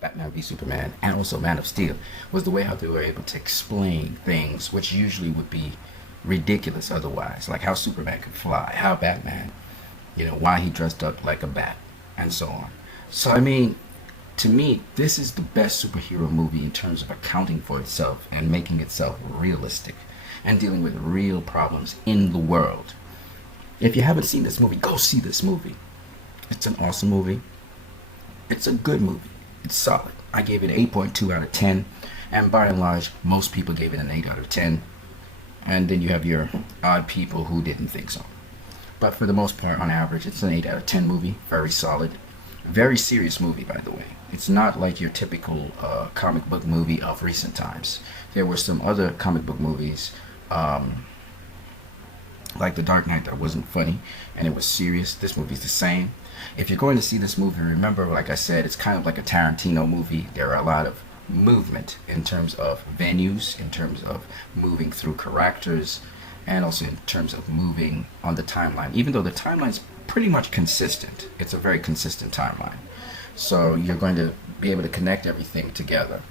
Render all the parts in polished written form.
Batman v Superman and also Man of Steel was the way how they were able to explain things which usually would be ridiculous otherwise, like how Superman could fly, how Batman, why he dressed up like a bat, and so on. So, I mean, to me, this is the best superhero movie in terms of accounting for itself and making itself realistic and dealing with real problems in the world. If you haven't seen this movie, go see this movie. It's an awesome movie. It's a good movie. It's solid. I gave it 8.2 out of 10, and by and large, most people gave it an 8 out of 10. And then you have your odd people who didn't think so. But for the most part, on average, it's an 8 out of 10 movie. Very solid. Very serious movie, by the way. It's not like your typical comic book movie of recent times. There were some other comic book movies, like The Dark Knight, that wasn't funny, and it was serious. This movie's the same. If you're going to see this movie, remember, like I said, it's kind of like a Tarantino movie. There are a lot of movement in terms of venues, in terms of moving through characters, and also in terms of moving on the timeline. Even though the timeline's pretty much consistent, it's a very consistent timeline. So you're going to be able to connect everything together.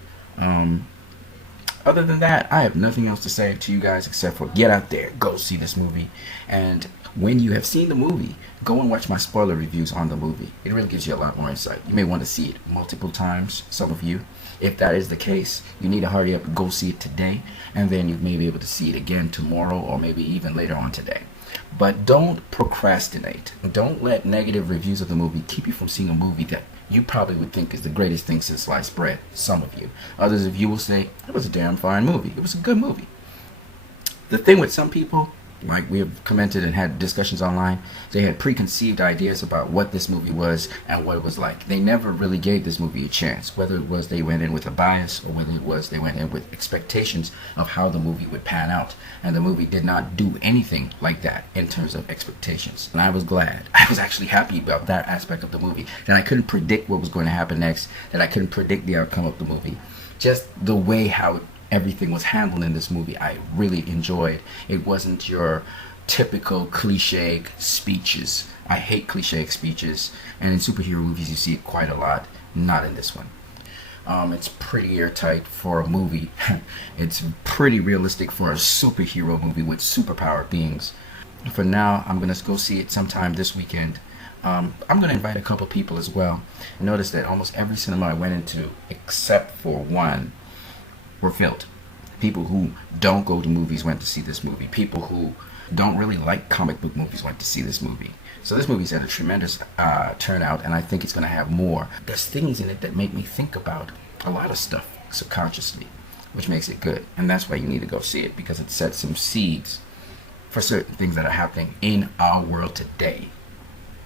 Other than that, I have nothing else to say to you guys except for get out there, go see this movie, and when you have seen the movie, go and watch my spoiler reviews on the movie. It really gives you a lot more insight. You may want to see it multiple times, some of you. If that is the case, you need to hurry up and go see it today, and then you may be able to see it again tomorrow or maybe even later on today. But don't procrastinate. Don't let negative reviews of the movie keep you from seeing a movie that you probably would think is the greatest thing since sliced bread. Some of you. Others of you will say, it was a damn fine movie. It was a good movie. The thing with some people, like we have commented and had discussions online, they had preconceived ideas about what this movie was and what it was like. They never really gave this movie a chance, whether it was they went in with a bias or whether it was they went in with expectations of how the movie would pan out. And the movie did not do anything like that in terms of expectations. And I was glad. I was actually happy about that aspect of the movie. That I couldn't predict what was going to happen next, that I couldn't predict the outcome of the movie. Just the way how everything was handled in this movie, I really enjoyed. It wasn't your typical cliche speeches. I hate cliche speeches, and in superhero movies you see it quite a lot. Not in this one. It's pretty airtight for a movie. It's pretty realistic for a superhero movie with superpower beings. For now, I'm gonna go see it sometime this weekend. I'm gonna invite a couple people as well. Notice that almost every cinema I went into, except for one, were filled. People who don't go to movies went to see this movie. People who don't really like comic book movies went to see this movie. So this movie's had a tremendous turnout, and I think it's going to have more. There's things in it that make me think about a lot of stuff subconsciously, which makes it good. And that's why you need to go see it, because it sets some seeds for certain things that are happening in our world today,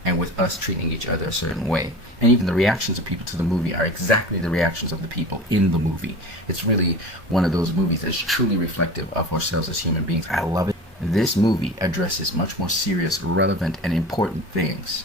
and with us treating each other a certain way. And even the reactions of people to the movie are exactly the reactions of the people in the movie. It's really one of those movies that's truly reflective of ourselves as human beings. I love it. This movie addresses much more serious, relevant, and important things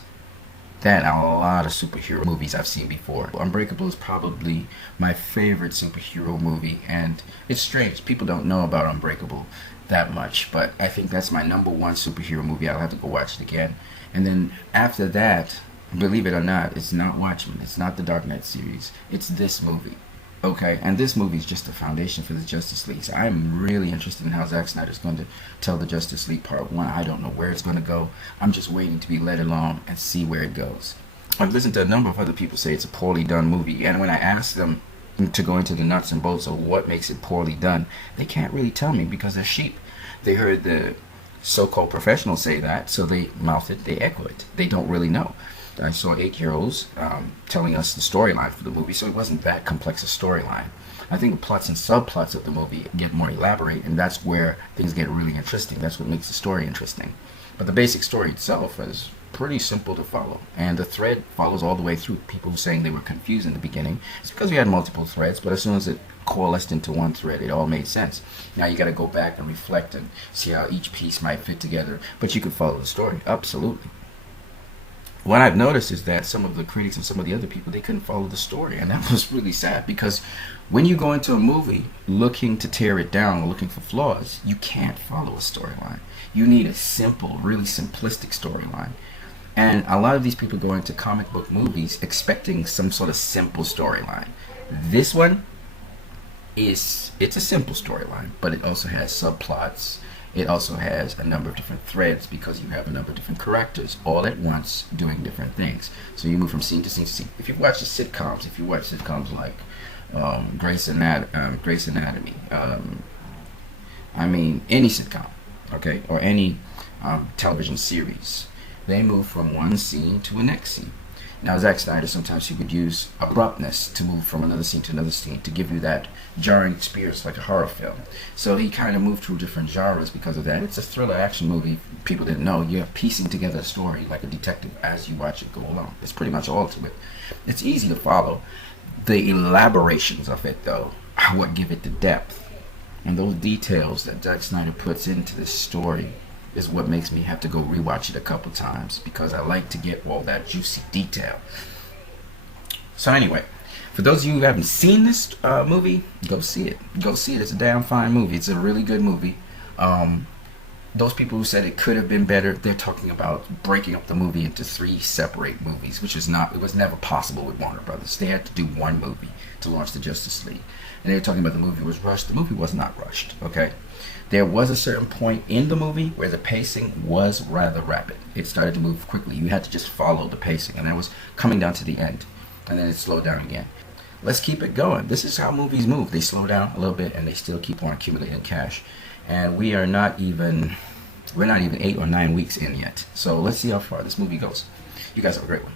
than a lot of superhero movies I've seen before. Unbreakable is probably my favorite superhero movie, and it's strange. People don't know about Unbreakable that much, but I think that's my number one superhero movie. I'll have to go watch it again. And then after that, believe it or not, it's not Watchmen, it's not the Dark Knight series, it's this movie. Okay, and this movie is just the foundation for the Justice League. So I'm really interested in how Zack Snyder's going to tell the Justice League Part 1. I don't know where it's going to go. I'm just waiting to be led along and see where it goes. I've listened to a number of other people say it's a poorly done movie, and when I ask them to go into the nuts and bolts of what makes it poorly done, they can't really tell me because they're sheep. They heard the so-called professionals say that, so they mouth it, they echo it. They don't really know. I saw 8-year-olds telling us the storyline for the movie, so it wasn't that complex a storyline. I think the plots and subplots of the movie get more elaborate, and that's where things get really interesting. That's what makes the story interesting. But the basic story itself is pretty simple to follow, and the thread follows all the way through. People saying they were confused in the beginning, it's because we had multiple threads, but as soon as it coalesced into one thread, it all made sense. Now you got to go back and reflect and see how each piece might fit together, but you can follow the story, absolutely. What I've noticed is that some of the critics and some of the other people, they couldn't follow the story, and that was really sad, because when you go into a movie looking to tear it down or looking for flaws, you can't follow a storyline. You need a simple, really simplistic storyline. And a lot of these people go into comic book movies expecting some sort of simple storyline. This one it's a simple storyline, but it also has subplots. It also has a number of different threads because you have a number of different characters all at once doing different things. So you move from scene to scene to scene. If you watch the sitcoms, like Grey's Anatomy, I mean any sitcom, okay, or any television series, they move from one scene to the next scene. Now, Zack Snyder, sometimes he would use abruptness to move from another scene to another scene to give you that jarring experience like a horror film. So he kind of moved through different genres because of that. It's a thriller action movie. People didn't know. You're piecing together a story like a detective as you watch it go along. It's pretty much all to it. It's easy to follow. The elaborations of it, though, are what give it the depth. And those details that Zack Snyder puts into this story is what makes me have to go rewatch it a couple times because I like to get all that juicy detail. So anyway, for those of you who haven't seen this movie, go see it. Go see it. It's a damn fine movie. It's a really good movie. Those people who said it could have been better, they're talking about breaking up the movie into 3 separate movies, which is not, it was never possible with Warner Brothers. They had to do one movie to launch the Justice League. And they're talking about the movie was rushed. The movie was not rushed, okay? There was a certain point in the movie where the pacing was rather rapid. It started to move quickly. You had to just follow the pacing, and it was coming down to the end, and then it slowed down again. Let's keep it going. This is how movies move. They slow down a little bit, and they still keep on accumulating cash. And we're not even 8 or 9 weeks in yet. So let's see how far this movie goes. You guys have a great one.